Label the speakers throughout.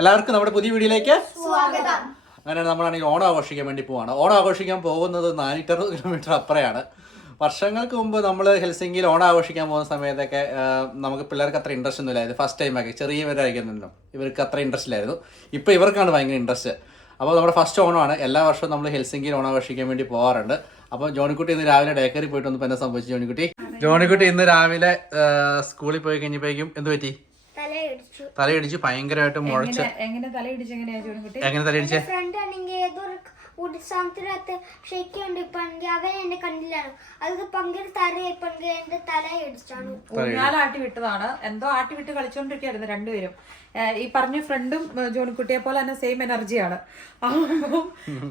Speaker 1: എല്ലാവർക്കും നമ്മുടെ പുതിയ വീഡിയോയിലേക്ക് അങ്ങനെ നമ്മളാണെങ്കിൽ ഓണം ആഘോഷിക്കാൻ വേണ്ടി പോവാണ്. ഓണം ആഘോഷിക്കാൻ പോകുന്നത് നാനൂറ്ററുപത് കിലോമീറ്റർ അപ്പുറയാണ്. വർഷങ്ങൾക്ക് മുമ്പ് നമ്മൾ ഹെൽസിംഗിയിൽ ഓണം ആഘോഷിക്കാൻ പോകുന്ന സമയത്തൊക്കെ നമുക്ക് പിള്ളേർക്ക് അത്ര ഇൻട്രസ്റ്റ് ഒന്നും ഇല്ലായിരുന്നു ഫസ്റ്റ് ടൈം ചെറിയ ചെറിയവരായിരിക്കുന്നുണ്ടല്ലോ ഇവർക്ക് അത്ര ഇൻട്രസ്റ്റ് ഇല്ലായിരുന്നു. ഇപ്പോൾ ഇവർക്കാണ് ഭയങ്കര ഇൻട്രസ്റ്റ് അപ്പോൾ നമ്മുടെ ഫസ്റ്റ് ഓണമാണ്. എല്ലാ വർഷവും നമ്മൾ ഹെൽസിംഗിയിൽ ഓണം ആഘോഷിക്കാൻ വേണ്ടി പോകാറുണ്ട് അപ്പോൾ ജോണിക്കുട്ടി ഇന്ന് രാവിലെ ഡേക്കറി പോയിട്ട് വന്നപ്പോൾ എന്നെ സംഭവിച്ചു ജോണിക്കുട്ടി? ജോണിക്കുട്ടി ഇന്ന് രാവിലെ സ്കൂളിൽ പോയി കഴിഞ്ഞപ്പോഴേക്കും എന്ത് പറ്റി?
Speaker 2: തലയടിച്ചു.
Speaker 1: തലയിടിച്ച് ഭയങ്കരമായിട്ട് മുഴച്ച്.
Speaker 3: എങ്ങനെ തലയിടിച്ച് എങ്ങനെയാ
Speaker 1: എങ്ങനെ തലയിടിച്ച്?
Speaker 2: ഫ്രണ്ട് ആണെങ്കിൽ ഏതോ ഒരു ഉത്സവത്തിനകത്ത് ഷെയ്ക്കുണ്ട് ഇപ്പൊ ആണെങ്കിൽ അവൻ എന്റെ കണ്ണിലാണ് അത് പങ്കെടു തലയപ്പോ എന്റെ തലയടിച്ചാണ്.
Speaker 3: ഊഞ്ഞാലാട്ടി വിട്ടതാണ്. എന്തോ ആട്ടി വിട്ട് കളിച്ചോണ്ടിരിക്കുകയായിരുന്നു രണ്ടുപേരും. ഈ പറഞ്ഞ ഫ്രണ്ടും ജോണിക്കുട്ടിയെ പോലെ തന്നെ സെയിം എനർജിയാണ്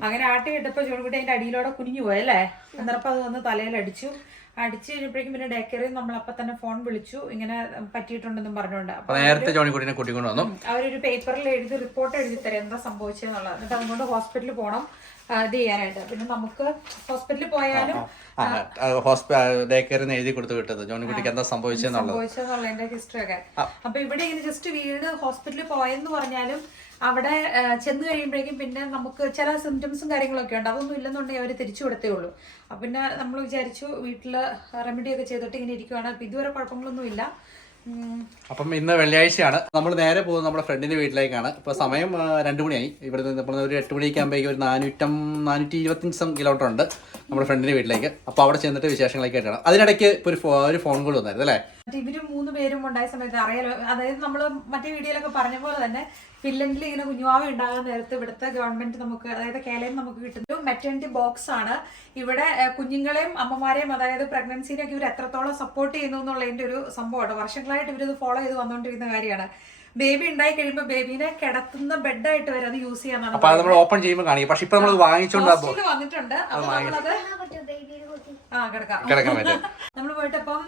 Speaker 3: അങ്ങനെ ആട്ടി വിട്ടപ്പോ ജോണിക്കുട്ടി അതിന്റെ അടിയിലൂടെ കുനിഞ്ഞു പോയല്ലേ അന്നേരപ്പം അത് വന്ന് തലയിൽ അടിച്ചു. അടിച്ചു കഴിഞ്ഞപ്പോഴേക്കും പിന്നെ ഡേക്കറി നമ്മൾ അപ്പൊ തന്നെ ഫോൺ വിളിച്ചു. ഇങ്ങനെ പറ്റിയിട്ടുണ്ടെന്നും പറഞ്ഞുകൊണ്ട്.
Speaker 1: നേരത്തെ ജോണിക്കുട്ടിനെ കൂട്ടിക്കൊണ്ട് വന്നു.
Speaker 3: അവരൊരു പേപ്പറിൽ എഴുതി റിപ്പോർട്ട് എഴുതി തരാം എന്താ സംഭവിച്ചെന്നുള്ളത്. എന്നിട്ട് അതുകൊണ്ട് ഹോസ്പിറ്റലിൽ പോകണം ഇത് ചെയ്യാനായിട്ട്. പിന്നെ നമുക്ക് ഹോസ്പിറ്റലിൽ പോയാലും
Speaker 1: ഹോസ്പിറ്റൽ എഴുതി കൊടുത്തു വിട്ടത്. ജോണിക്കുട്ടിക്ക് എന്താ സംഭവിച്ചെന്നുള്ളത്
Speaker 3: സംഭവിച്ചെന്നുള്ളതിന്റെ ഹിസ്റ്ററി ഒക്കെ. അപ്പൊ ഇവിടെ ഇങ്ങനെ ജസ്റ്റ് വീട് ഹോസ്പിറ്റലിൽ പോയെന്ന് പറഞ്ഞാലും അവിടെ ചെന്ന് കഴിയുമ്പോഴേക്കും പിന്നെ നമുക്ക് ചില സിംറ്റംസും കാര്യങ്ങളൊക്കെ ഉണ്ട്. അതൊന്നും ഇല്ലെന്നുണ്ടെങ്കിൽ അവർ തിരിച്ചു കൊടുത്തേ ഉള്ളൂ. അപ്പൊ പിന്നെ നമ്മൾ വിചാരിച്ചു വീട്ടിൽ റെമഡി ഒക്കെ ചെയ്തിട്ട് ഇങ്ങനെ ഇരിക്കുവാണ്. അപ്പം ഇതുവരെ കുഴപ്പങ്ങളൊന്നും ഇല്ല
Speaker 1: അപ്പം ഇന്ന് വെള്ളിയാഴ്ചയാണ്. നമ്മൾ നേരെ പോകുന്നത് നമ്മുടെ ഫ്രണ്ടിന്റെ വീട്ടിലേക്കാണ്. ഇപ്പൊ സമയം രണ്ടു മണിയായി. ഇവിടെ നിന്ന് നമ്മൾ ഒരു എട്ട് മണിയൊക്കെ ആകുമ്പോഴേക്കും ഒരു നാനൂറ്റം നാനൂറ്റി ഇരുപത്തഞ്ച് കിലോമീറ്റർ ഉണ്ട് നമ്മുടെ ഫ്രണ്ടിന്റെ വീട്ടിലേക്ക്. അപ്പോൾ അവിടെ ചെന്നിട്ട് വിശേഷങ്ങളൊക്കെ ആയിട്ടാണ്. അതിനിടയ്ക്ക് ഇപ്പൊ ഒരു ഒരു ഫോൺ കോൾ വന്നായിരുന്നു അല്ലേ?
Speaker 3: ഇവർ മൂന്ന് പേരും ഉണ്ടായ സമയത്ത് അറിയാലോ അതായത് നമ്മൾ മറ്റേ വീഡിയോയിലൊക്കെ പറഞ്ഞ പോലെ തന്നെ ഫിൻലൻഡിൽ ഇങ്ങനെ കുഞ്ഞുവാവ ഉണ്ടാകുന്ന നേരത്ത് ഇവിടുത്തെ ഗവൺമെന്റ് നമുക്ക് അതായത് കേരളം നമുക്ക് കിട്ടുന്ന മെറ്റേണിറ്റി ബോക്സ് ആണ്. ഇവിടെ കുഞ്ഞുങ്ങളെയും അമ്മമാരെയും അതായത് പ്രഗ്നൻസിനെയൊക്കെ ഇവർ എത്രത്തോളം സപ്പോർട്ട് ചെയ്യുന്നു എന്നുള്ളതിന്റെ ഒരു സംഭവമാണ് വർഷങ്ങളായിട്ട് ഇവരിത് ഫോളോ ചെയ്ത് വന്നുകൊണ്ടിരിക്കുന്ന കാര്യമാണ്. ബേബി ഉണ്ടായി കഴിയുമ്പോൾ ബേബിനെ കിടത്തുന്ന ബെഡായിട്ട് വരെ അത് യൂസ് ചെയ്യാന്നാണ്
Speaker 1: നമ്മൾ ഓപ്പൺ ചെയ്യുമ്പോൾ കാണിക്കും. പക്ഷെ ഇപ്പൊ നമ്മൾ വാങ്ങിച്ചോണ്ട്
Speaker 3: വന്നിട്ടുണ്ട്. അപ്പൊ നമ്മളത്
Speaker 1: കിടക്കാൻ പറ്റും.
Speaker 3: നമ്മൾ പോയിട്ട് ഇപ്പം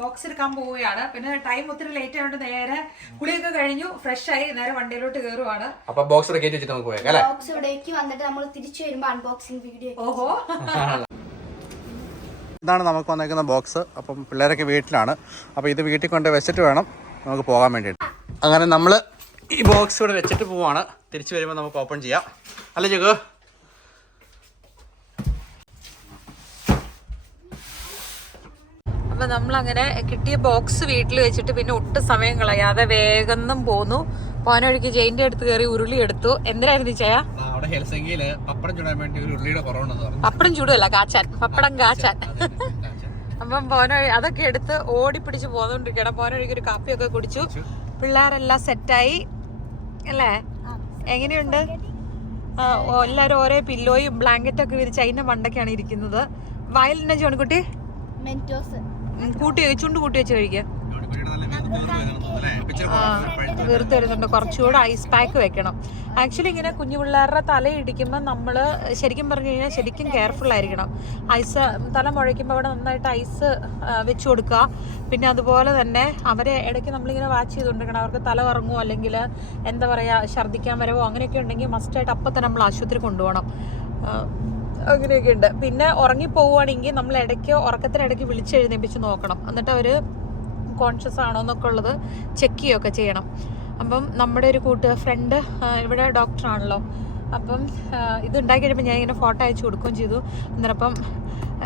Speaker 3: ബോക്സ് എടുക്കാൻ പോവുകയാണ്. പിന്നെ ടൈം ഒത്തിരി ലേറ്റ് ആയതുകൊണ്ട് നേരെ കുളിയൊക്കെ കഴിഞ്ഞു ഫ്രഷ് ആയി നേരെ വണ്ടിയിലോട്ട് കയറുവാണ്
Speaker 1: അപ്പൊ ബോക്സ് കയറ്റി വെച്ചിട്ട് നമുക്ക്
Speaker 2: ബോക്സ് ഇവിടേക്ക് വന്നിട്ട് നമ്മൾ തിരിച്ചു വരുമ്പോ അൺബോക്സിംഗ് വീഡിയോ
Speaker 3: ഓഹോ.
Speaker 1: ഇതാണ് നമുക്ക് വന്നേക്കുന്ന ബോക്സ് അപ്പം പിള്ളേരൊക്കെ വീട്ടിലാണ്. അപ്പം ഇത് വീട്ടിൽ കൊണ്ട് വെച്ചിട്ട് വേണം നമുക്ക് പോകാൻ വേണ്ടിയിട്ട്. അങ്ങനെ നമ്മൾ ഈ ബോക്സ് ഇവിടെ വെച്ചിട്ട് പോവാണ്. തിരിച്ചു വരുമ്പോൾ നമുക്ക് ഓപ്പൺ ചെയ്യാം. അല്ലേ ജഗു
Speaker 3: അപ്പൊ നമ്മൾ അങ്ങനെ കിട്ടിയ ബോക്സ് വീട്ടിൽ വെച്ചിട്ട് പിന്നെ ഒട്ടും സമയം കളയാതെ വേഗം പോന്നു. പോനൊഴുക്കി ജയിന്റെ അടുത്ത് കയറി ഉരുളി എടുത്തു. എന്തിനായിരുന്നു
Speaker 1: ചെയ്യാ പപ്പടം ചൂടാൻ വേണ്ടി ഒരു ഉരുളിയുടെ
Speaker 3: പപ്പടം ചൂടല്ല കാച്ചാൻ. പപ്പടം കാച്ചാൻ. അപ്പം പോന അതൊക്കെ എടുത്ത് ഓടി പിടിച്ച് പോന്നോണ്ടിരിക്കണം പോനൊഴുകി ഒരു കാപ്പിയൊക്കെ കുടിച്ചു. പിള്ളേരെല്ലാം സെറ്റായി. അല്ലേ? എങ്ങനെയുണ്ട്? എല്ലാരും ഓരോ പില്ലോയും ബ്ലാങ്കറ്റൊക്കെ വിരിച്ച് അതിന്റെ മണ്ടൊക്കെയാണ് ഇരിക്കുന്നത്. വയലിനെ ചോണിക്കുട്ടി ജോണിക്കുട്ടി
Speaker 2: മെന്റോസ്
Speaker 3: കൂട്ടി ചുണ്ട് കൂട്ടി വെച്ച് കഴിക്കുക. വീർത്ത് വരുന്നുണ്ട് കുറച്ചുകൂടെ ഐസ് പാക്ക് വെക്കണം. ആക്ച്വലി ഇങ്ങനെ കുഞ്ഞു പിള്ളേരുടെ തല ഇടിക്കുമ്പോൾ നമ്മൾ ശരിക്കും പറഞ്ഞു കഴിഞ്ഞാൽ ശരിക്കും കെയർഫുൾ ആയിരിക്കണം. ഐസ് തല മുഴയ്ക്കുമ്പോൾ അവിടെ നന്നായിട്ട് ഐസ് വെച്ച് കൊടുക്കുക. പിന്നെ അതുപോലെ തന്നെ അവരെ ഇടയ്ക്ക് നമ്മളിങ്ങനെ വാച്ച് ചെയ്തുകൊണ്ടിരിക്കണം. അവർക്ക് തല കറങ്ങുമോ അല്ലെങ്കിൽ എന്താ പറയുക ഛർദ്ദിക്കാൻ വരവോ അങ്ങനെയൊക്കെ ഉണ്ടെങ്കിൽ മസ്റ്റായിട്ട് അപ്പം തന്നെ നമ്മൾ ആശുപത്രി കൊണ്ടുപോകണം. അങ്ങനെയൊക്കെ ഉണ്ട് പിന്നെ ഉറങ്ങി പോവുകയാണെങ്കിൽ നമ്മൾ ഇടയ്ക്ക് ഉറക്കത്തിനിടയ്ക്ക് വിളിച്ചെഴുന്നേപ്പിച്ച് നോക്കണം. എന്നിട്ട് അവർ കോൺഷ്യസ് ആണോ എന്നൊക്കെ ഉള്ളത് ചെക്ക് ചെയ്യുകയൊക്കെ ചെയ്യണം. അപ്പം നമ്മുടെ ഒരു കൂട്ട് ഫ്രണ്ട് ഇവിടെ ഡോക്ടറാണല്ലോ അപ്പം ഇത് ഉണ്ടാക്കി കഴിയുമ്പോൾ ഞാൻ ഇങ്ങനെ ഫോട്ടോ അയച്ചു കൊടുക്കുകയും ചെയ്തു. എന്നിട്ടപ്പം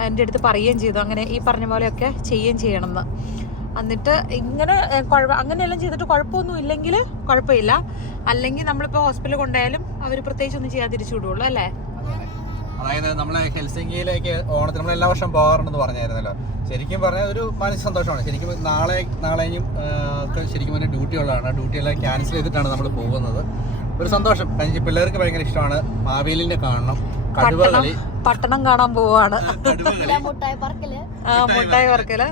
Speaker 3: എന്റെ അടുത്ത് പറയുകയും ചെയ്തു. അങ്ങനെ ഈ പറഞ്ഞ പോലെയൊക്കെ ചെയ്യുകയും ചെയ്യണമെന്ന്. എന്നിട്ട് ഇങ്ങനെ കുഴപ്പ അങ്ങനെയെല്ലാം ചെയ്തിട്ട് കുഴപ്പമൊന്നും ഇല്ലെങ്കിൽ കുഴപ്പമില്ല. അല്ലെങ്കിൽ നമ്മളിപ്പോൾ ഹോസ്പിറ്റലിൽ കൊണ്ടായാലും അവർ പ്രത്യേകിച്ച് ഒന്നും ചെയ്യാതിരിച്ചു വിടുകയുള്ളൂ അല്ലേ?
Speaker 1: അതായത് നമ്മളെ ഹെൽസിംഗിയിലേക്ക് ഓണത്തിന് നമ്മൾ എല്ലാ വർഷം പോകാറുണ്ടെന്ന് പറഞ്ഞായിരുന്നല്ലോ. ശരിക്കും പറഞ്ഞാൽ ഒരു മനസ്സ് സന്തോഷമാണ്. ശരിക്കും നാളെ നാളെയും ശരിക്കും പറഞ്ഞാൽ ഡ്യൂട്ടി ഉള്ളതാണ് ഡ്യൂട്ടി എല്ലാം ക്യാൻസൽ ചെയ്തിട്ടാണ് നമ്മൾ പോകുന്നത്. ഒരു സന്തോഷം. കഴിഞ്ഞ പിള്ളേർക്ക് ഭയങ്കര ഇഷ്ടമാണ്. മാവേലിനെ കാണണം. കടുവകളി.
Speaker 3: പട്ടണം കാണാൻ പോവാണ്.
Speaker 2: മുട്ടായി പറക്കൽ
Speaker 3: ആ മുട്ടായി വർക്കൽ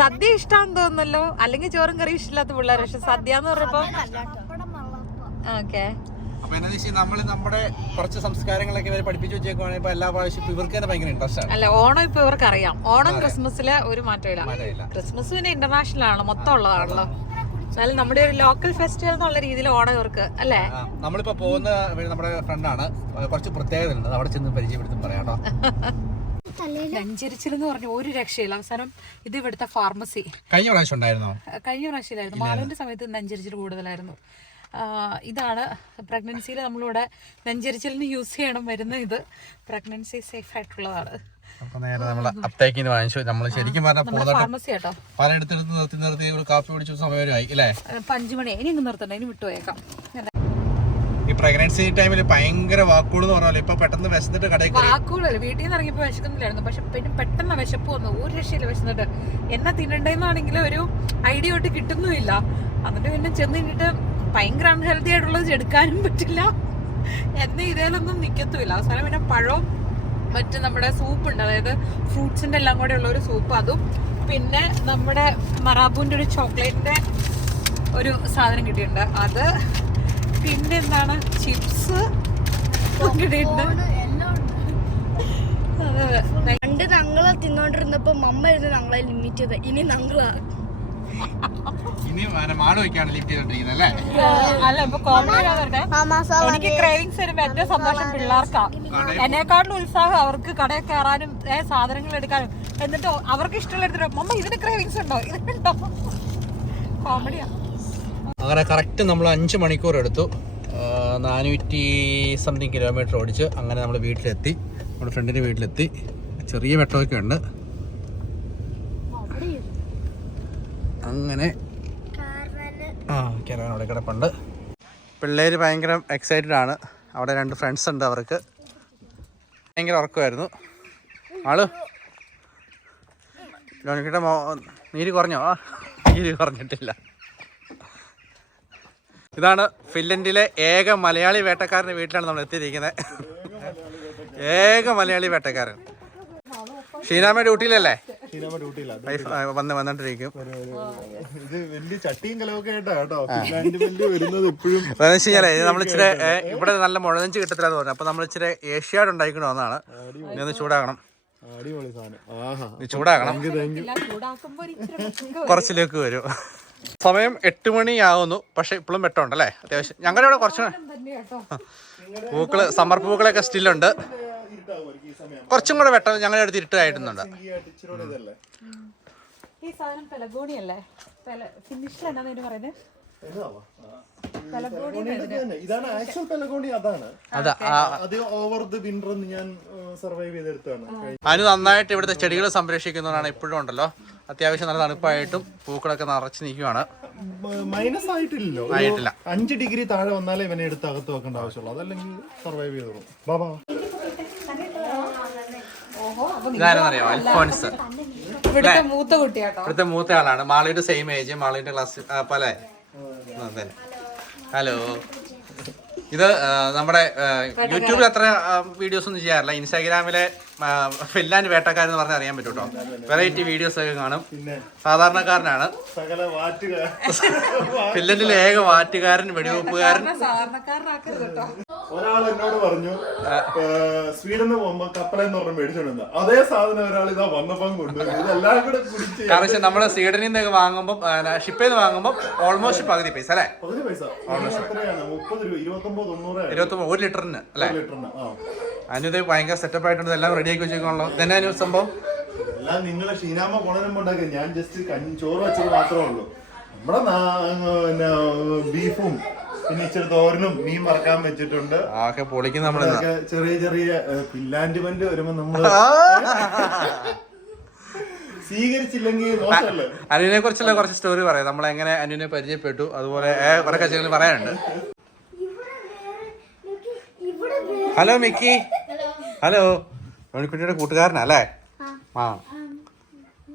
Speaker 3: സദ്യ ഇഷ്ടം തോന്നുന്നല്ലോ. അല്ലെങ്കിൽ ചോറും കറി ഇഷ്ടമില്ലാത്ത പിള്ളേർ പക്ഷെ സദ്യ എന്ന് പറഞ്ഞപ്പോ ഓക്കെ.
Speaker 1: അപ്പൊ എന്താ വെച്ചാൽ നമ്മൾ നമ്മുടെ കുറച്ച് സംസ്കാരങ്ങളൊക്കെ ഇവരെ പഠിപ്പിച്ചു വെച്ചേക്കുവാണെങ്കിൽ ഇപ്പൊ എല്ലാ പ്രാവശ്യം ഇവർക്ക് തന്നെ ഭയങ്കര ഇൻട്രസ്റ്റ് ആണ്.
Speaker 3: അല്ല ഓണം ഇപ്പൊ ഇവർക്ക് അറിയാം ഓണം ക്രിസ്മസിൽ ഒരു മാറ്റമില്ല. ക്രിസ്മസ് പിന്നെ ഇന്റർനാഷണൽ ആണ് മൊത്തം ഉള്ളതാണല്ലോ. എന്നാലും നമ്മുടെ ഒരു ലോക്കൽ ഫെസ്റ്റിവൽ എന്നുള്ള രീതിയിൽ ഓണം ഇവർക്ക് അല്ലേ?
Speaker 1: നമ്മളിപ്പോ പോകുന്ന നമ്മുടെ ഫ്രണ്ടാണ് കുറച്ച് പ്രത്യേകത ഉണ്ട് അവിടെ ചെന്ന് പരിചയപ്പെടുത്തും പറയാം കേട്ടോ.
Speaker 3: നെഞ്ചരിച്ചിലെന്ന് പറഞ്ഞു ഒരു രക്ഷയില്ല. അവസാനം ഇത് ഇവിടുത്തെ ഫാർമസി
Speaker 1: കഴിഞ്ഞ പ്രാവശ്യം ഉണ്ടായിരുന്നോ?
Speaker 3: കഴിഞ്ഞ പ്രാവശ്യമായിരുന്നു മാളിന്റെ സമയത്ത് നഞ്ചരിച്ചിട്ട് കൂടുതലായിരുന്നു. ഇതാണ് പ്രഗ്നൻസിയിൽ നമ്മളിവിടെ നെഞ്ചരിച്ചിലിന് യൂസ് ചെയ്യണം വരുന്ന ഇത്. പ്രഗ്നൻസി സേഫ് ആയിട്ടുള്ളതാണ്.
Speaker 1: നേരെ നമ്മൾ അപ്തേക്കിന് വാങ്ങിച്ചു. നമ്മൾ ശരിക്കും പറഞ്ഞാൽ പലയിടത്തെടുത്ത് നിർത്തി നിർത്തി ഒരു കാപ്പി കുടിച്ച സമയമായി അല്ലേ?
Speaker 3: ഇനി അങ്ങ് നിർത്തണ്ട. ഇനി വിട്ടുപോയേക്കാം
Speaker 1: ഈ പ്രഗ്നൻസി ടൈമിൽ ഭയങ്കര വാക്കുകൾ എന്ന് പറഞ്ഞാൽ ഇപ്പൊ പെട്ടെന്ന് വിശന്നിട്ട് കടയിൽ കയറി
Speaker 3: വാക്കുകളല്ല വീട്ടിൽ നിന്ന് ഇറങ്ങിയപ്പോൾ വിശക്കുന്നില്ലായിരുന്നു. പക്ഷെ പിന്നെ പെട്ടെന്ന് വിശപ്പ് വന്നു. ഒരു രക്ഷയില്ല വിശന്നിട്ട്. എന്നെ തിന്നണ്ടെന്നാണെങ്കിൽ ഒരു ഐഡിയ ഒട്ട് കിട്ടുന്നുമില്ല. എന്നിട്ട് പിന്നെ ചെന്ന് കഴിഞ്ഞിട്ട് ഭയങ്കര അൺഹെൽത്തി ആയിട്ടുള്ളത് എടുക്കാനും പറ്റില്ല. എന്നെ ഇതേലൊന്നും നിൽക്കത്തുമില്ല അവസാനം പിന്നെ പഴവും മറ്റു നമ്മുടെ സൂപ്പ് ഉണ്ട്. അതായത് ഫ്രൂട്ട്സിന്റെ എല്ലാം കൂടെ ഉള്ള ഒരു സൂപ്പ് അതും പിന്നെ നമ്മുടെ മറാബുവിന്റെ ഒരു ചോക്ലേറ്റിന്റെ ഒരു സാധനം കിട്ടിയിട്ടുണ്ട്. അത് പിന്നെ എന്താണ്? ചിപ്സ് കിട്ടിയിട്ടുണ്ട്.
Speaker 2: പണ്ട് ഞങ്ങളെ തിന്നോണ്ടിരുന്നപ്പോ മമ്മ ഇരുന്ന് ഞങ്ങളെ ലിമിറ്റ് ചെയ്ത്. ഇനി ഞങ്ങളാ
Speaker 1: ഇനി മാട് വയ്ക്കാണ് ലിഫ്റ്റ് ചെയ്തോണ്ടിരിക്കുന്നത് അല്ലേ?
Speaker 3: അല്ല ഇപ്പൊ കോമഡി എനിക്ക് ക്രേവിങ്സ് വരുമ്പോ ഏറ്റവും സന്തോഷം പിള്ളേർക്കാ. എന്നെക്കാട്ടിലും ഉത്സാഹം അവർക്ക് കടയിൽ കയറാനും ഏ, സാധനങ്ങൾ എടുക്കാനും. എന്നിട്ട് അവർക്ക് ഇഷ്ടമുള്ള എടുത്തിട്ട് മമ്മ ഇതിന് ക്രേവിങ്സ് ഉണ്ടോ? ഇതിനുണ്ടോ കോമഡിയാ.
Speaker 1: അങ്ങനെ കറക്റ്റ് നമ്മൾ അഞ്ച് മണിക്കൂർ എടുത്തു. നാനൂറ്റി സംതിങ് കിലോമീറ്റർ ഓടിച്ച് അങ്ങനെ നമ്മൾ വീട്ടിലെത്തി. നമ്മുടെ ഫ്രണ്ടിന്റെ വീട്ടിലെത്തി. ചെറിയ വെട്ടമൊക്കെ ഉണ്ട്. അങ്ങനെ ആ കിരാൻ അവിടെ കിടപ്പുണ്ട്. പിള്ളേർ ഭയങ്കര എക്സൈറ്റഡ് ആണ്. അവിടെ രണ്ട് ഫ്രണ്ട്സ് ഉണ്ട് അവർക്ക്. ഭയങ്കര ഉറക്കമായിരുന്നു. ആൾ? ലോണിക്കിട്ട മോ നീര് കുറഞ്ഞോ? ആ നീര് കുറഞ്ഞിട്ടില്ല. ഇതാണ് ഫിൻലൻഡിലെ ഏക മലയാളി വേട്ടക്കാരന്റെ വീട്ടിലാണ് നമ്മൾ എത്തിയിരിക്കുന്നത്. ഏക മലയാളി വേട്ടക്കാരൻ. ഷീനാമ്മ ഡ്യൂട്ടിയിലല്ലേ?
Speaker 4: ഡ്യൂട്ടിയില്ല
Speaker 1: വൈഫ് വന്ന് വന്നിട്ടിരിക്കും
Speaker 4: ഇത് വലിയ ചട്ടിയും ആയിട്ടാ കേട്ടോ. വരുന്നത് എപ്പോഴും
Speaker 1: അതെന്ന് നമ്മൾ ഇച്ചിരി ഇവിടെ നല്ല മുഴഞ്ച് കിട്ടത്തില്ല എന്ന് പറഞ്ഞു. അപ്പൊ നമ്മൾ ഇച്ചിരി ഏഷ്യാഡ് ഉണ്ടായിക്കണോ എന്നാണ്. ഇനി ഒന്ന് ചൂടാക്കണം.
Speaker 4: അടിപൊളി സാധനം. ആഹാ.
Speaker 1: ഇനി ചൂടാക്കണം. കുറച്ചിലേക്ക് വരും. സമയം എട്ട് മണിയാവുന്നു. പക്ഷെ ഇപ്പോഴും വെട്ടമുണ്ടല്ലേ? അത്യാവശ്യം. ഞങ്ങളുടെ ഇവിടെ കുറച്ച് പൂക്കൾ സമ്മർ പൂക്കളൊക്കെ സ്റ്റില്ലുണ്ട് കുറച്ചും കൂടെ വെട്ടം ഞങ്ങളുടെ അടുത്ത് ഇരുട്ടായിട്ടുണ്ട്.
Speaker 4: ഈ
Speaker 3: സാധനം പെലഗോണി അല്ലേ ഫിനിഷിൽ എന്നാ പറയുന്നത്.
Speaker 4: ഇതാണ് ആക്ച്വൽ പെലഗോണി അതാണ്.
Speaker 1: അത്
Speaker 4: ഓവർ ദി വിന്റർ ഞാൻ സർവൈവ് ചെയ്തെടുത്താണ്
Speaker 1: അനു നന്നായിട്ട് ഇവിടുത്തെ ചെടികൾ സംരക്ഷിക്കുന്നവരാണ് ഇപ്പോഴും ഉണ്ടല്ലോ. അത്യാവശ്യം നല്ല തണുപ്പായിട്ടും പൂക്കളൊക്കെ നിറച്ച് നിൽക്കുവാണ്.
Speaker 4: മൈനസ് ആയിട്ടില്ലല്ലോ.
Speaker 1: ആയിട്ടില്ല.
Speaker 4: അഞ്ച് ഡിഗ്രി താഴെ വന്നാലേ ഇവനെ എടുത്ത് അകത്ത് വെക്കേണ്ട ആവശ്യമുള്ളൂ. അതല്ലെങ്കിൽ സർവൈവ് ചെയ്തോളൂ. ബാബാ
Speaker 1: ഇതാരെന്നറിയാമോ അൽഫോൻസ്
Speaker 3: ഇവിടുത്തെ മൂത്ത കുട്ടിയാട്ടോ.
Speaker 1: ഇവിടുത്തെ മൂത്ത ആളാണ്. മാളിയുടെ സെയിം ഏജ് മാളിയുടെ ക്ലാസ് പല. ഹലോ ഇത് നമ്മുടെ യൂട്യൂബിൽ അത്ര വീഡിയോസ് ഒന്നും ചെയ്യാറില്ല. ഇൻസ്റ്റാഗ്രാമിലെ ഫില്ലാൻഡ് വേട്ടക്കാരെന്ന് പറഞ്ഞാൽ അറിയാൻ പറ്റും കേട്ടോ വെറൈറ്റി വീഡിയോസ് ഒക്കെ കാണും. സാധാരണക്കാരനാണ്. ഫില്ലൻഡിലെ ഏക വാറ്റുകാരൻ വെടിവെപ്പുകാരൻ.
Speaker 3: സാധാരണക്കാരനാക്കരുത് കേട്ടോ
Speaker 4: ഒരാൾ എന്നോട് പറഞ്ഞു സ്വീഡന് പോകുമ്പോ കപ്പലെന്ന് പറഞ്ഞ് മേടിച്ചോണ്ട് അതേ സാധനം ഒരാൾ ഇതാ വന്നപ്പം കൊണ്ടുവന്നു. ഇതെല്ലാം കൂടെ കുടിച്ച്
Speaker 1: കാരണം വെച്ചാൽ നമ്മൾ സ്വീഡനിൽ നിന്നൊക്കെ വാങ്ങുമ്പോൾ ഷിപ്പിൽ നിന്ന് വാങ്ങുമ്പോൾ ഓൾമോസ്റ്റ് പകുതി പൈസ അല്ലേ?
Speaker 4: പകുതി പൈസ. എത്രയാണ്? മുപ്പത് രൂപ ഇരുപത്തൊമ്പത് തൊണ്ണൂറ്
Speaker 1: ഒരു ലിറ്ററിന് അല്ലേ?
Speaker 4: ലിറ്ററിന് ആ.
Speaker 1: ഭയങ്കര സെറ്റപ്പ് ആയിട്ടുണ്ട്. എല്ലാം റെഡിയാക്കി വെച്ചേക്കാണല്ലോ തന്നെ അനു സംഭവം?
Speaker 4: എല്ലാം നിങ്ങളെ ഷീനാമ്മ കൊണരുമ്പോ ഉണ്ടാക്കി ഞാൻ ജസ്റ്റ് ചോറ് വെച്ചത് മാത്രമേ ഉള്ളൂ. നമ്മുടെ ബീഫും പിന്നെ ഇച്ചിരി തോരനും മീൻ മറക്കാൻ വെച്ചിട്ടുണ്ട്.
Speaker 1: ആകെ പൊളിക്കും
Speaker 4: അതൊക്കെ ചെറിയ ചെറിയ പില്ലാൻഡിമെന്റ് വരുമ്പോ നമ്മൾ സ്വീകരിച്ചില്ലെങ്കിൽ മോശമല്ലേ?
Speaker 1: അനുവിനെ കുറിച്ചുള്ള കുറച്ച് സ്റ്റോറി പറയാം. നമ്മൾ എങ്ങനെ അനുവിനെ പരിചയപ്പെട്ടു അതുപോലെ കുറെ പറയാനുണ്ട്. Hello Mickey. ഹലോ. മണിക്കുട്ടിയുടെ കൂട്ടുകാരനല്ലേ ആ.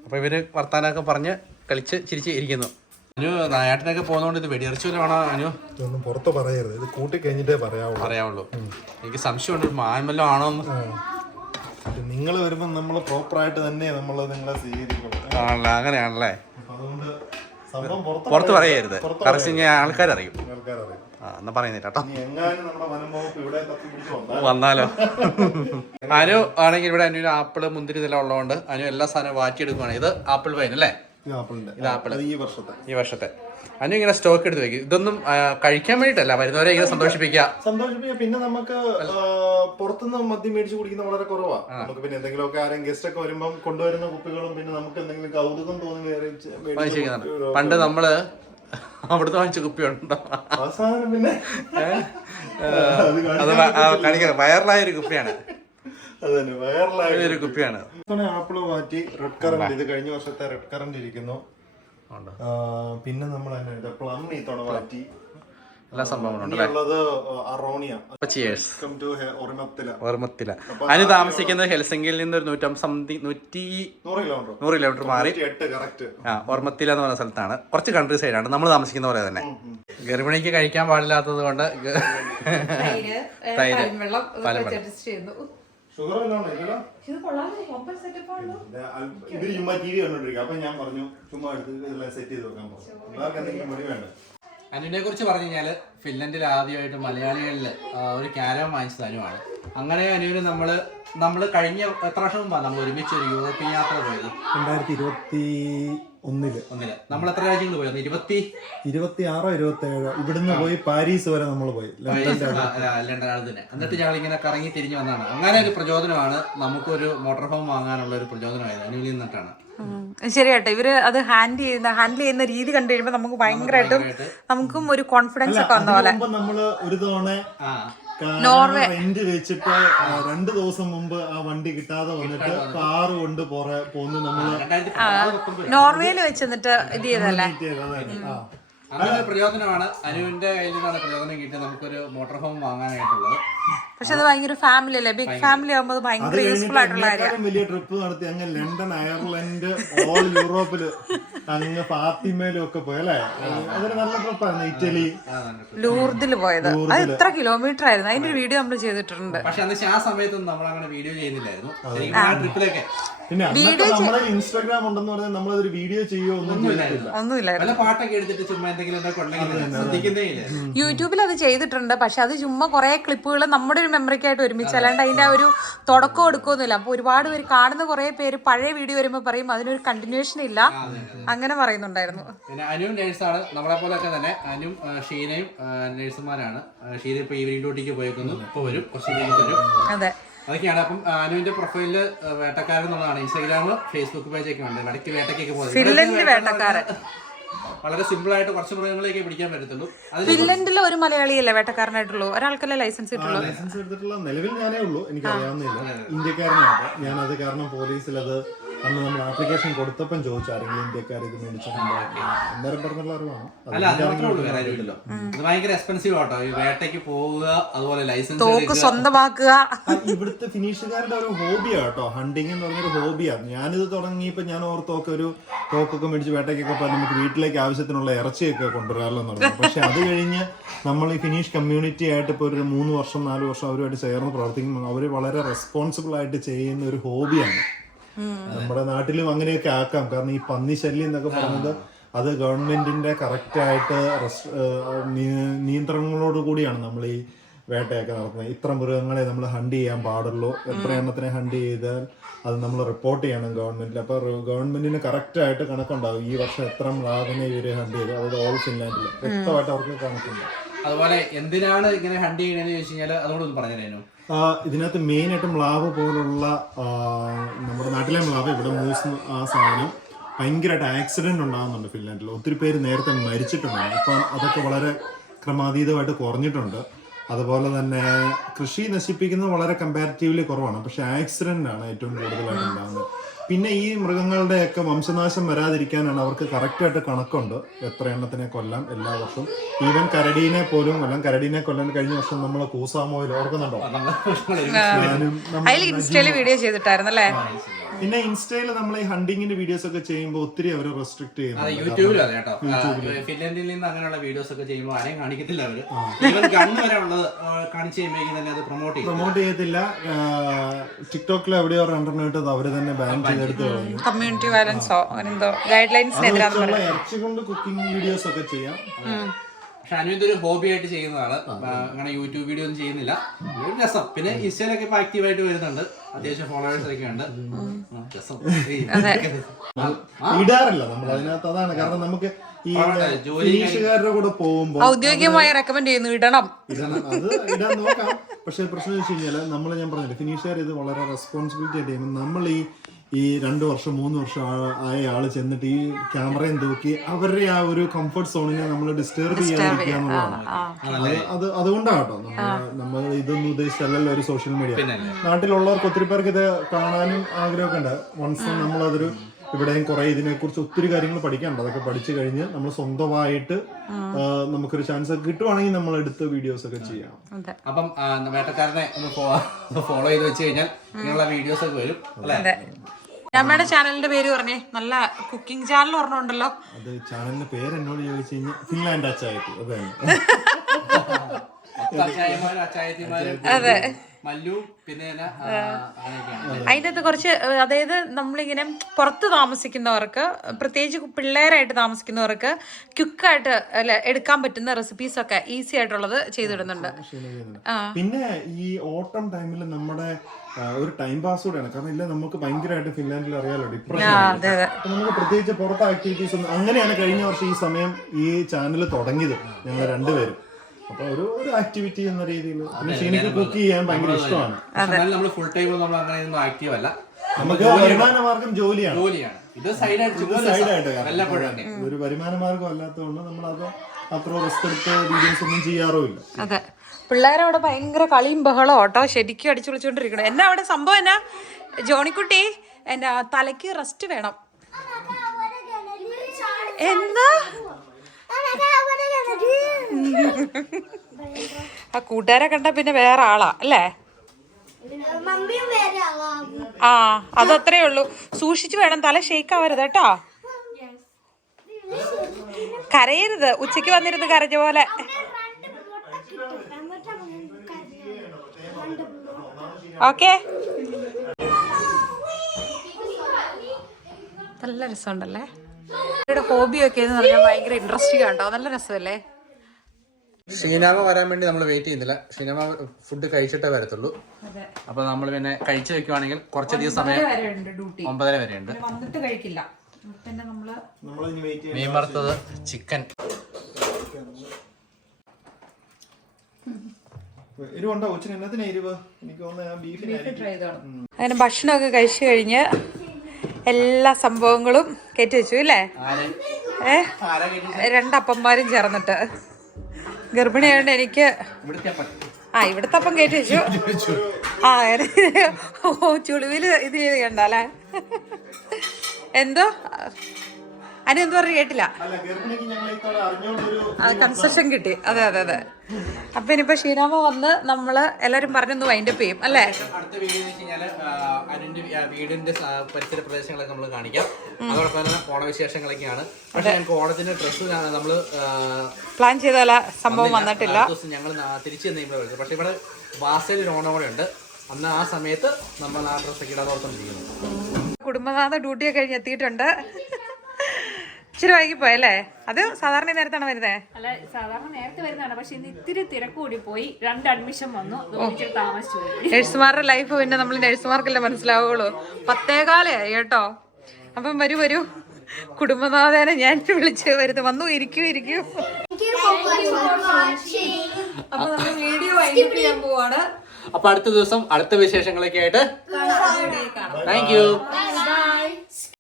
Speaker 1: അപ്പൊ ഇവർ വർത്താനൊക്കെ പറഞ്ഞ് കളിച്ച് ചിരിച്ച് ഇരിക്കുന്നു. അനു നായാട്ടിനൊക്കെ പോകുന്നോണ്ട് ഇത് വെടിയിറച്ചി വല്ലതും ആണോ അനു?
Speaker 4: ഒന്നും പുറത്ത് പറയരുത്. ഇത് കൂട്ടി കഴിഞ്ഞിട്ടേ പറയാവുള്ളൂ.
Speaker 1: പറയാവുള്ളൂ എനിക്ക് സംശയമുണ്ട് മാൻമല്ലോ ആണോ എന്ന്
Speaker 4: നിങ്ങൾ വരുമ്പോ നമ്മൾ പ്രോപ്പറായിട്ട് തന്നെ നമ്മൾ നിങ്ങളെ സ്വീകരിക്കണം.
Speaker 1: ആണല്ലേ അങ്ങനെയാണല്ലേ?
Speaker 4: അപ്പൊ അതുകൊണ്ട് സംഭവം പുറത്ത്
Speaker 1: പുറത്ത് പറയരുത്. കാരണം ഞാൻ ആൾക്കാരറിയും
Speaker 4: ആൾക്കാരറിയാം.
Speaker 1: ആ എന്നാ പറയുന്നില്ല കേട്ടോ.
Speaker 4: ഇനി എങ്ങാനും നമ്മുടെ ഇവിടെ വന്നാൽ
Speaker 1: വന്നാലോ? അനു ആണെങ്കിൽ ഇവിടെ അനുവിന് ആപ്പിൾ മുന്തിരി ഇതെല്ലാം ഉള്ളതുകൊണ്ട് അനു എല്ലാ സാധനവും വാറ്റിയെടുക്കുവാണ്. ഇത് ആപ്പിൾ വൈൻ അല്ലേ?
Speaker 4: ഇത്
Speaker 1: ആപ്പിൾ
Speaker 4: ഈ വർഷത്തെ.
Speaker 1: ഈ വർഷത്തെ. അനു ഇങ്ങനെ സ്റ്റോക്ക് എടുത്ത് വെക്കും. ഇതൊന്നും ആ, കഴിക്കാൻ വേണ്ടിട്ടല്ല വരുന്നവരെ ഇങ്ങനെ സന്തോഷിപ്പിക്കുക.
Speaker 4: സന്തോഷിപ്പിക്കുക. പിന്നെ നമുക്ക് ആ, പുറത്തുനിന്ന് മദ്യം മേടിച്ച് കുടിക്കുന്ന വളരെ കുറവാ. നമുക്ക് പിന്നെ എന്തെങ്കിലുമൊക്കെ ആരെങ്കിലും ഗസ്റ്റ് ഒക്കെ വരുമ്പോൾ കൊണ്ടുവരുന്ന കുപ്പികളും പിന്നെ നമുക്ക് എന്തെങ്കിലും കൗതുകം തോന്നി വേറെ ചെ- മേടിച്ച്
Speaker 1: വാങ്ങിച്ചിരിക്കുന്നുണ്ട് പണ്ട് നമ്മൾ അവിടുത്തെ വാങ്ങിച്ച കുപ്പി ഉണ്ടോ
Speaker 4: അവസാനം പിന്നെ അത്
Speaker 1: അത് വയറിലായ ഒരു കുപ്പിയാണ്.
Speaker 4: അതന്നെ വയറിലായ
Speaker 1: ഒരു കുപ്പിയാണ്.
Speaker 4: ആപ്പിൾ മാറ്റി റെഡ് കറന്റ് ഇത് കഴിഞ്ഞ വർഷത്തെ റെഡ് കറന്റ് ഇരിക്കുന്നു. പിന്നെ നമ്മൾ തന്നെ പ്ലം ഈ തവണ മാറ്റി.
Speaker 1: എല്ലാ സംഭവങ്ങളുണ്ട് അതിന് താമസിക്കുന്നത് ഹെൽസിംഗിൽ നിന്ന് ഒരു നൂറ്റമ്പത് നൂറ്റി
Speaker 4: നൂറ് കിലോമീറ്റർ
Speaker 1: മാറി. ആ ഓർമ്മത്തില എന്ന് പറഞ്ഞ സ്ഥലത്താണ്. കുറച്ച് കൺട്രി സൈഡാണ് നമ്മൾ താമസിക്കുന്ന പോലെ തന്നെ. ഗർഭിണിക്ക് കഴിക്കാൻ പാടില്ലാത്തത് കൊണ്ട് തൈര്
Speaker 3: വെള്ളം അഡ്ജസ്റ്റ് ചെയ്യുന്നു.
Speaker 4: ഷുഗർ വല്ലോണോ ഇല്ലല്ലോ
Speaker 3: ഇത് കൊള്ളാമല്ലോ പമ്പർ സെറ്റപ്പ് ആണല്ലോ.
Speaker 4: ഇവർ ചുമ്മാ ടി വി കണ്ടോണ്ടിരിക്കുക അപ്പൊ ഞാൻ പറഞ്ഞു ചുമ്മാ എടുത്ത് ഇതെല്ലാം സെറ്റ് ചെയ്ത് വെക്കാൻ പറഞ്ഞു. എന്തെങ്കിലും വേണ്ട?
Speaker 1: അനുവിനെ കുറിച്ച് പറഞ്ഞു കഴിഞ്ഞാൽ ഫിൻലൻഡിൽ ആദ്യമായിട്ട് മലയാളികളിൽ ഒരു ക്യാരം വാങ്ങിച്ച അനുവാണ് അങ്ങനെ അനുവിന് നമ്മൾ നമ്മൾ കഴിഞ്ഞ എത്ര വർഷം മുമ്പാണ് നമ്മൾ ഒരുമിച്ച് ഒരു യൂറോപ്യൻ യാത്ര പോയത്.
Speaker 5: രണ്ടായിരത്തി ഇരുപത്തി ഒന്നിൽ.
Speaker 1: ഒന്നിൽ നമ്മൾ എത്ര രാജ്യങ്ങൾ പോയത് ഇരുപത്തി?
Speaker 5: ഇരുപത്തി ആറോ ഇരുപത്തി ഏഴോ ഇവിടുന്ന് പോയി പാരീസ് വരെ നമ്മൾ പോയി.
Speaker 1: തന്നെ എന്നിട്ട് ഞങ്ങൾ ഇങ്ങനെ കറങ്ങി തിരിഞ്ഞു വന്നതാണ്. അങ്ങനെ ഒരു പ്രചോദനമാണ് നമുക്കൊരു മോട്ടോർ ഹോം വാങ്ങാനുള്ള ഒരു പ്രചോദനമായത് അനുവിൽ നിന്നിട്ടാണ്.
Speaker 3: ശരിയാട്ടെ ഇവർ അത് ഹാൻഡിൽ ചെയ്യുന്ന ഹാൻഡിൽ ചെയ്യുന്ന രീതി കണ്ടു കഴിയുമ്പോൾ നമുക്ക് ഭയങ്കരമായിട്ടും നമുക്കും ഒരു കോൺഫിഡൻസ് ഒക്കെ വന്ന പോലെ.
Speaker 4: നമ്മൾ ഒരു തവണ
Speaker 1: ആ
Speaker 4: റെന്റ് വെച്ചിട്ട് രണ്ടു ദിവസം മുമ്പ് ആ വണ്ടി കിട്ടാതെ വന്നിട്ട് കാറ് കൊണ്ട് പോറെ പോന്ന്
Speaker 1: നമ്മൾ
Speaker 3: നോർവേയിൽ വെച്ച് എന്നിട്ട് ഇത് ചെയ്തല്ലേ.
Speaker 1: അങ്ങനെ പ്രയോജനമാണ്. അനുവിന്റെ കയ്യിൽ നിന്നാണ് പ്രയോജനം കിട്ടിയത്. നമുക്കൊരു മോട്ടോർ ഹോം വാങ്ങാനായിട്ടുള്ളത്.
Speaker 3: പക്ഷെ അത് ഭയങ്കര ഫാമിലി അല്ലേ? ബിഗ് ഫാമിലി ആകുമ്പോൾ അത് ഭയങ്കര യൂസ്ഫുൾ ആയിട്ടുള്ള കാര്യം
Speaker 4: വലിയ ട്രിപ്പ് നടത്തി. അങ്ങ് ലണ്ടൻ അയർലൻഡ് ഓൾ യൂറോപ്പിൽ അങ്ങ് ഫാത്തിമയിലും ഒക്കെ പോയി അല്ലേ? അതൊരു നല്ല ട്രിപ്പാണ് ഇറ്റലി
Speaker 3: ലൂർദിൽ പോയത്. അത് എത്ര കിലോമീറ്റർ ആയിരുന്നു. അതിന്റെ ഒരു വീഡിയോ നമ്മൾ ചെയ്തിട്ടുണ്ട്.
Speaker 1: പക്ഷെ അന്ന് ആ സമയത്തൊന്നും നമ്മൾ അങ്ങനെ വീഡിയോ ചെയ്യുന്നില്ലായിരുന്നു ആ ട്രിപ്പിലൊക്കെ
Speaker 4: പിന്നെ അന്നൊക്കെ നമ്മുടെ ഇൻസ്റ്റാഗ്രാം ഉണ്ടെന്ന് പറഞ്ഞാൽ നമ്മളതൊരു വീഡിയോ ചെയ്യുമോ ഒന്നും ചെയ്തിട്ടില്ല.
Speaker 3: ഒന്നുമില്ലായിരുന്നു.
Speaker 1: പാട്ടൊക്കെ എടുത്തിട്ട് ചുമ്മാ എന്തെങ്കിലും
Speaker 3: യൂട്യൂബിൽ അത് ചെയ്തിട്ടുണ്ട്. പക്ഷെ അത് ചുമ്മാ കുറെ ക്ലിപ്പുകൾ നമ്മുടെ ഒരു മെമ്മറിക്കായിട്ട് ഒരുമിച്ച്. അല്ലാണ്ട് അതിന്റെ ആ ഒരു തുടക്കം എടുക്കുമെന്നില്ല അപ്പോൾ ഒരുപാട് പേര് കാണുന്ന കുറേ പേര് പഴയ വീഡിയോ വരുമ്പോൾ പറയും അതിനൊരു കണ്ടിന്യൂഷൻ ഇല്ല. അങ്ങനെ പറയുന്നുണ്ടായിരുന്നു.
Speaker 1: പിന്നെ അനുവും നേഴ്സാണ്. നമ്മളെ പോലെയൊക്കെ തന്നെ അനുവും ഷീനയും നേഴ്സുമാരാണ്. ഷീന ഇപ്പൊ ഈവനിങ് ഡ്യൂട്ടിക്ക് പോയേക്കുന്നു. ഇപ്പൊ വരും. കുറച്ച് വരും
Speaker 3: അതെ.
Speaker 1: അതൊക്കെയാണ്. അപ്പം അനുവിന്റെ പ്രൊഫൈലിൽ വേട്ടക്കാരൻ എന്നുള്ളതാണ്. ഇൻസ്റ്റാഗ്രാം ഫേസ്ബുക്ക് പേജൊക്കെ ഉണ്ട്. ഇടയ്ക്ക് വേട്ടക്കൊക്കെ പോകുന്നത്
Speaker 3: ഫിൻലൻഡ് വേട്ടക്കാരൻ.
Speaker 1: വളരെ സിമ്പിൾ ആയിട്ട് കുറച്ച് മൃഗങ്ങളെയൊക്കെ പിടിക്കാൻ പറ്റത്തുള്ളൂ. അതിൽ
Speaker 3: ഫിൻലൻഡിൽ ഒരു മലയാളിയല്ലേ വേട്ടക്കാരനായിട്ടുള്ളൂ? ഒരാൾക്കല്ലേ ലൈസൻസ് കിട്ടുള്ളൂ?
Speaker 4: ലൈസൻസ് എടുത്തിട്ടുള്ള നിലവിൽ ഞാനേ ഉള്ളൂ. എനിക്ക് അറിയാവുന്നില്ല ഇന്ത്യക്കാരനാണ്. ഞാൻ അത് കാരണം പോലീസിൽ അത് അന്ന് നമ്മൾ ആപ്ലിക്കേഷൻ കൊടുത്തപ്പം ചോദിച്ചു ആരെങ്കിലും ഇന്ത്യക്കാർ ഇത് മേടിച്ചിട്ടുണ്ടോ അന്നേരം പറഞ്ഞുള്ള അറിവാണ്.
Speaker 1: അല്ല അത് മാത്രമേ ഉള്ളൂ വേറെ ആരുമില്ലല്ലോ ഇത് ഭയങ്കര എക്സ്പെൻസീവ് ആട്ടോ. ഈ വേട്ടയ്ക്ക് പോവുക അതുപോലെ ലൈസൻസ്
Speaker 3: തോക്ക് സ്വന്തമാക്കുക.
Speaker 4: ആ, ഇവിടുത്തെ ഫിനിഷുകാരുടെ ഒരു ഹോബിയാ കേട്ടോ. ഹണ്ടിങ് എന്ന് പറഞ്ഞൊരു ഹോബിയാണ് ഞാനിത് തുടങ്ങിയപ്പോൾ ഞാൻ ഓർത്തൊക്കെ ഒരു തോക്കൊക്കെ മേടിച്ച് വേട്ടയ്ക്കൊക്കെ പോയി നമുക്ക് വീട്ടിലേക്ക് ആവശ്യത്തിനുള്ള ഇറച്ചിയൊക്കെ കൊണ്ടുവരാമല്ലോ എന്ന് പറഞ്ഞു. പക്ഷെ അത് കഴിഞ്ഞ് നമ്മൾ ഈ ഫിനിഷ് കമ്മ്യൂണിറ്റി ആയിട്ട് ഇപ്പോൾ ഒരു മൂന്ന് വർഷം നാല് വർഷം അവരുമായിട്ട് ചേർന്ന് പ്രവർത്തിക്കുമ്പോൾ അവർ വളരെ റെസ്പോൺസിബിൾ ആയിട്ട് ചെയ്യുന്ന ഒരു ഹോബിയാണ്. നമ്മുടെ നാട്ടിലും അങ്ങനെയൊക്കെ ആക്കാം. കാരണം ഈ പന്നി ശല്യം എന്നൊക്കെ പറയുന്നത് അത് ഗവൺമെന്റിന്റെ കറക്റ്റ് ആയിട്ട് നിയന്ത്രണങ്ങളോട് കൂടിയാണ് നമ്മൾ ഈ വേട്ടയൊക്കെ നടത്തുന്നത്. ഇത്ര മൃഗങ്ങളെ നമ്മൾ ഹണ്ട് ചെയ്യാൻ പാടുള്ളൂ. എത്ര എണ്ണത്തിനെ ഹണ്ട് ചെയ്താൽ അത് നമ്മൾ റിപ്പോർട്ട് ചെയ്യണം ഗവൺമെന്റിൽ അപ്പോൾ ഗവൺമെന്റിന് കറക്റ്റ് ആയിട്ട് കണക്കുണ്ടാവും ഈ വർഷം എത്ര മ്ലാവിനെ ഇവർ ഹണ്ട് ചെയ്തു. അതായത് ഓൾ ഫിൻലാൻഡിൽ വ്യക്തമായിട്ട് അവർക്ക് കണക്കുണ്ട്.
Speaker 1: അതുപോലെ എന്തിനാണ് ഇങ്ങനെ ഹണ്ട് ചെയ്യണമെന്ന് ചോദിച്ചു കഴിഞ്ഞാൽ അതുകൂടെ ഒന്ന് പറഞ്ഞുതരാനോ
Speaker 4: ഇതിനകത്ത് മെയിൻ ആയിട്ട് മ്ലാവ് പോലുള്ള നമ്മുടെ നാട്ടിലെ മ്ലാവ് ഇവിടെ മൂസ് ആ സാധനം ഭയങ്കരമായിട്ട് ആക്സിഡന്റ് ഉണ്ടാകുന്നുണ്ട് ഫിൻലാൻഡിൽ. ഒത്തിരി പേര് നേരത്തെ മരിച്ചിട്ടുണ്ട് ഇപ്പം അതൊക്കെ വളരെ ക്രമാതീതമായിട്ട് കുറഞ്ഞിട്ടുണ്ട്. അതുപോലെ തന്നെ കൃഷി നശിപ്പിക്കുന്നത് വളരെ കമ്പാരിറ്റീവ്ലി കുറവാണ്. പക്ഷെ ആക്സിഡന്റ് ആണ് ഏറ്റവും കൂടുതലായിട്ട് ഉണ്ടാകുന്നത്. പിന്നെ ഈ മൃഗങ്ങളുടെയൊക്കെ വംശനാശം വരാതിരിക്കാനാണ് അവർക്ക് കറക്റ്റായിട്ട് കണക്കുണ്ട് എത്ര എണ്ണത്തിനെ കൊല്ലാം എല്ലാ വർഷവും. ഈവൻ കരടീനെ പോലും കൊല്ലാം കരടീനെ കൊല്ലാൻ കഴിഞ്ഞ വർഷം നമ്മൾ കൂസാമോയിൽ ഓർക്കുന്നുണ്ടോ?
Speaker 3: വീഡിയോ ചെയ്തിട്ടായിരുന്നു അല്ലേ
Speaker 4: പിന്നെ ഇൻസ്റ്റയിൽ നമ്മൾ ഈ ഹണ്ടിങ്ങിന്റെ വീഡിയോസ് ഒക്കെ ചെയ്യുമ്പോൾ ഒത്തിരി അവർ റെസ്ട്രിക്ട്
Speaker 1: ചെയ്യുന്നു അതെ കേട്ടോ. ഫിൻലൻഡിൽ നിന്ന് അങ്ങനെയുള്ള വീഡിയോസ് ഒക്കെ ചെയ്യുമ്പോൾ ആരെയും കാണിക്കത്തില്ല അവർ. ഗണ്ണ് വരെ ഉള്ളത് കാണിച്ചു ചെയ്യുമ്പോഴേക്കും തന്നെ അത് പ്രൊമോട്ട് ചെയ്യും.
Speaker 4: പ്രൊമോട്ട് ചെയ്യത്തില്ല. ടിക്ടോക്കിൽ എവിടെയോ രണ്ടെണ്ണം ഇട്ടത് അവർ തന്നെ ബാൻ കളഞ്ഞു
Speaker 3: കമ്മ്യൂണിറ്റി വയലൻസോ അങ്ങനെന്തോ ഗൈഡ് ലൈൻസിനെതിരാന്ന്
Speaker 4: ഇറച്ചി കൊണ്ട് കുക്കിംഗ് വീഡിയോസ് ഒക്കെ ചെയ്യാം.
Speaker 1: പക്ഷെ അനുവിന്റെ ഒരു ഹോബി ആയിട്ട് ചെയ്യുന്നതാണ്. അങ്ങനെ യൂട്യൂബ് വീഡിയോ ഒന്നും ചെയ്യുന്നില്ല. ഒരു രസം. പിന്നെ ഇൻസ്റ്റയിലൊക്കെ ഇപ്പൊ ആക്റ്റീവ് ആയിട്ട് വരുന്നുണ്ട്. അത്യാവശ്യം ഫോളോവേഴ്സ് ഒക്കെ ഉണ്ട്. രസം.
Speaker 4: ഇടാറില്ല. നമ്മൾ അതിനകത്ത് അതാണ്. കാരണം നമുക്ക് ഈ ഫിനീഷുകാരുടെ കൂടെ പോകുമ്പോൾ
Speaker 3: ഔദ്യോഗികമായി റെക്കമെൻഡ് ചെയ്യുന്നു ഇടണം.
Speaker 4: ഇടണം. അത് ഇടാൻ നോക്കാം. പക്ഷെ പ്രശ്നം വെച്ച് കഴിഞ്ഞാൽ നമ്മൾ ഞാൻ പറഞ്ഞില്ല ഫിനീഷുകാർ ഇത് വളരെ റെസ്പോൺസിബിലിറ്റി ആയിട്ട് ചെയ്യുമ്പോൾ നമ്മൾ ഈ ഈ രണ്ട് വർഷം മൂന്ന് വർഷം ആയ ആൾ ചെന്നിട്ട് ഈ ക്യാമറയും തൂക്കി അവരുടെ ആ ഒരു കംഫർട്ട് സോണിനെ നമ്മൾ ഡിസ്റ്റർബ് ചെയ്യാതിരിക്കുക എന്നുള്ളതാണ്. അത് അതുകൊണ്ടാട്ടോ നമ്മൾ നമ്മൾ ഇതൊന്നും ഉദ്ദേശിച്ചല്ലല്ലോ ഒരു സോഷ്യൽ മീഡിയ നാട്ടിലുള്ളവർക്ക് ഒത്തിരി പേർക്ക് ഇത് കാണാനും ആഗ്രഹമൊക്കെ ഉണ്ട് വൺസ് നമ്മളതൊരു ഇവിടെയും കുറെ ഇതിനെ കുറിച്ച് ഒത്തിരി കാര്യങ്ങൾ പഠിക്കാനുണ്ട്. അതൊക്കെ പഠിച്ചു കഴിഞ്ഞ് നമ്മൾ സ്വന്തമായിട്ട് നമുക്കൊരു ചാൻസ് ഒക്കെ കിട്ടുവാണെങ്കിൽ നമ്മൾ എടുത്ത് വീഡിയോസ് ഒക്കെ ചെയ്യാം.
Speaker 1: അപ്പം വേട്ടക്കാരനെ ഒന്ന് ഫോളോ ചെയ്ത് വെച്ച് കഴിഞ്ഞാൽ ഇങ്ങനെയുള്ള വീഡിയോസ് ഒക്കെ വരും അല്ലേ?
Speaker 3: അമ്മയുടെ ചാനലിന്റെ പേര് പറഞ്ഞേ. നല്ല കുക്കിംഗ് ചാനൽ പറഞ്ഞോണ്ടല്ലോ.
Speaker 4: അത് ചാനലിന്റെ പേര് എന്നോട് ചോദിച്ചു കഴിഞ്ഞാൽ ഫിൻലാൻഡ് അച്ചായത്തി. അത് തന്നെ
Speaker 1: അച്ചായന്മാരും അച്ചായത്തിമാരും.
Speaker 3: അതെ.
Speaker 1: മല്ലു പിന്നെ
Speaker 3: അതിന്റെ കുറച്ച് അതായത് നമ്മളിങ്ങനെ പുറത്ത് താമസിക്കുന്നവർക്ക് പ്രത്യേകിച്ച് പിള്ളേരായിട്ട് താമസിക്കുന്നവർക്ക് ക്വിക്കായിട്ട് അല്ല എടുക്കാൻ പറ്റുന്ന റെസിപ്പീസ് ഒക്കെ ഈസി ആയിട്ടുള്ളത് ചെയ്തിടുന്നുണ്ട്.
Speaker 4: പിന്നെ ഈ ഓട്ടം ടൈമിൽ നമ്മുടെ ഒരു ടൈം പാസ് കൂടെയാണ്. കാരണം ഇല്ല നമുക്ക് ഭയങ്കരമായിട്ട് ഫിൻലാൻഡിൽ അറിയാലോ ഡിപ്രഷൻ നമുക്ക് പ്രത്യേകിച്ച് പുറത്ത് ആക്ടിവിറ്റീസ് ഒന്നും അങ്ങനെയാണ് കഴിഞ്ഞ വർഷം ഈ സമയം ഈ ചാനൽ തുടങ്ങിയത് ഞങ്ങൾ രണ്ടുപേരും. അപ്പൊ ഒരു ഒരു ആക്ടിവിറ്റി എന്ന രീതിയിൽ പിന്നെ ഷീനിക്ക് കുക്ക് ചെയ്യാൻ ഭയങ്കര ഇഷ്ടമാണ്
Speaker 1: എന്നാലും നമ്മൾ ഫുൾ ടൈം നമ്മൾ അങ്ങനെ ഒന്നും ആക്റ്റീവ് അല്ല
Speaker 4: നമുക്ക് വരുമാന മാർഗം ജോലിയാണ്
Speaker 1: ജോലിയാണ് ഇത് സൈഡായിട്ട്
Speaker 4: സൈഡായിട്ട് ഒരു വരുമാന മാർഗം അല്ലാത്തതുകൊണ്ട് നമ്മൾ അത് അത്ര റിസ്ക് എടുത്ത് വീഡിയോസ് ഒന്നും ചെയ്യാറുമില്ല
Speaker 3: അതെ പിള്ളേരവിടെ ഭയങ്കര കളിയും ബഹളം ഓട്ടോ ശരിക്കും അടിച്ചു വിളിച്ചോണ്ടിരിക്കണം എന്നാ അവിടെ സംഭവം എന്നാ ജോണിക്കുട്ടി എന്നാ തലയ്ക്ക് റെസ്റ്റ് വേണം എന്താ ആ കൂട്ടുകാരെ കണ്ട പിന്നെ വേറെ ആളാ അല്ലേ? ആ അതത്രേ ഉള്ളൂ. സൂക്ഷിച്ചു വേണം തല ഷേക്ക് ആവരുത് കേട്ടോ. കരയരുത്. ഉച്ചയ്ക്ക് വന്നിരുന്ന് കരഞ്ഞ പോലെ. ഓക്കേ. നല്ല രസമുണ്ടല്ലേ? ഇവരുടെ ഹോബിയൊക്കെ എന്ന് പറഞ്ഞാൽ ഭയങ്കര ഇൻട്രസ്റ്റിംഗ് ആട്ടോ നല്ല രസമല്ലേ?
Speaker 1: ഷീനാമ വരാൻ വേണ്ടി നമ്മൾ വെയിറ്റ് ചെയ്യുന്നില്ല. ഷീനാമ ഫുഡ് കഴിച്ചിട്ടേ വരത്തുള്ളൂ. അപ്പൊ നമ്മൾ പിന്നെ കഴിച്ചു വെക്കുവാണെങ്കിൽ കുറച്ചധികം സമയം
Speaker 3: ഡ്യൂട്ടി
Speaker 1: ഒമ്പതര വരെ ഉണ്ട്.
Speaker 3: വന്നിട്ട് കഴിക്കില്ല. പിന്നെ നമ്മൾ
Speaker 4: നമ്മളിനി വെയിറ്റ്
Speaker 1: മീൻ വറുത്തത് ചിക്കൻ
Speaker 3: അങ്ങനെ ഭക്ഷണമൊക്കെ കഴിച്ചു കഴിഞ്ഞ് എല്ലാ സംഭവങ്ങളും കയറ്റി വെച്ചു അല്ലേ ഏ? രണ്ടപ്പന്മാരും ചേർന്നിട്ട്. ഗർഭിണിയായോണ്ട് എനിക്ക് ആ ഇവിടുത്തെ അപ്പം കയറ്റി വെച്ചു. ആ ഓ ചുളിവിൽ ഇത് ചെയ്ത് കണ്ടല്ലേ? എന്തോ? അതിന് എന്തോ പറഞ്ഞു കേട്ടില്ല? കൺസെഷൻ കിട്ടി. അതെ അതെ അതെ. അപ്പൊ ഇനിയിപ്പോ ഷീനാമ വന്ന് നമ്മൾ എല്ലാരും പറഞ്ഞൊന്ന് വൈൻഡപ്പ് ചെയ്യും അല്ലേ?
Speaker 1: അടുത്ത വീഡിയോ അതിന്റെ വീടിന്റെ പരിസര പ്രദേശങ്ങളൊക്കെ നമ്മൾ കാണിക്കാം. അതോടൊപ്പം തന്നെ ഓണവിശേഷങ്ങളൊക്കെയാണ് പക്ഷെ ഞങ്ങൾക്ക് ഓണത്തിന്റെ ഡ്രസ്സ് നമ്മൾ
Speaker 3: പ്ലാൻ ചെയ്ത സംഭവം വന്നിട്ടില്ല.
Speaker 1: ഞങ്ങൾ തിരിച്ചു തന്നെ വിളിച്ചത് പക്ഷെ ഇവിടെ വാസയിൽ ഒരു ഓണം കൂടെ ഉണ്ട് അന്ന് ആ സമയത്ത് നമ്മൾ ആ ഡ്രസ്സൊക്കെ ഇടാതോർത്തോണ്ടിരിക്കുന്നു
Speaker 3: കുടുംബനാഥ ഡ്യൂട്ടിയൊക്കെ കഴിഞ്ഞ് എത്തിയിട്ടുണ്ട്. ഇച്ചിരി വൈകി പോയല്ലേ അത് സാധാരണ നേരത്താണ് വരുന്നത്
Speaker 6: അല്ല സാധാരണ നേരത്തെ വരുന്നതാണ്. പക്ഷെ ഇന്ന് ഇത്തിരി തിരക്ക് കൂടി പോയി. രണ്ട് അഡ്മിഷൻ വന്നു. താമസിച്ചു
Speaker 3: നഴ്സുമാരുടെ ലൈഫ് പിന്നെ നമ്മൾ നഴ്സുമാർക്കല്ലേ മനസ്സിലാവുള്ളൂ. പത്തേകാലയായി കേട്ടോ. അപ്പം വരൂ വരൂ. കുടുംബനാഥേനെ ഞാൻ വിളിച്ച് വരുന്നത് വന്നു ഇരിക്കൂ ഇരിക്കൂ. അപ്പൊ നമ്മൾ വീഡിയോ വൈകിട്ട് ചെയ്യാൻ പോവാണ്.
Speaker 1: അപ്പൊ അടുത്ത ദിവസം അടുത്ത വിശേഷങ്ങളൊക്കെ ആയിട്ട് താങ്ക് യു
Speaker 2: Bye.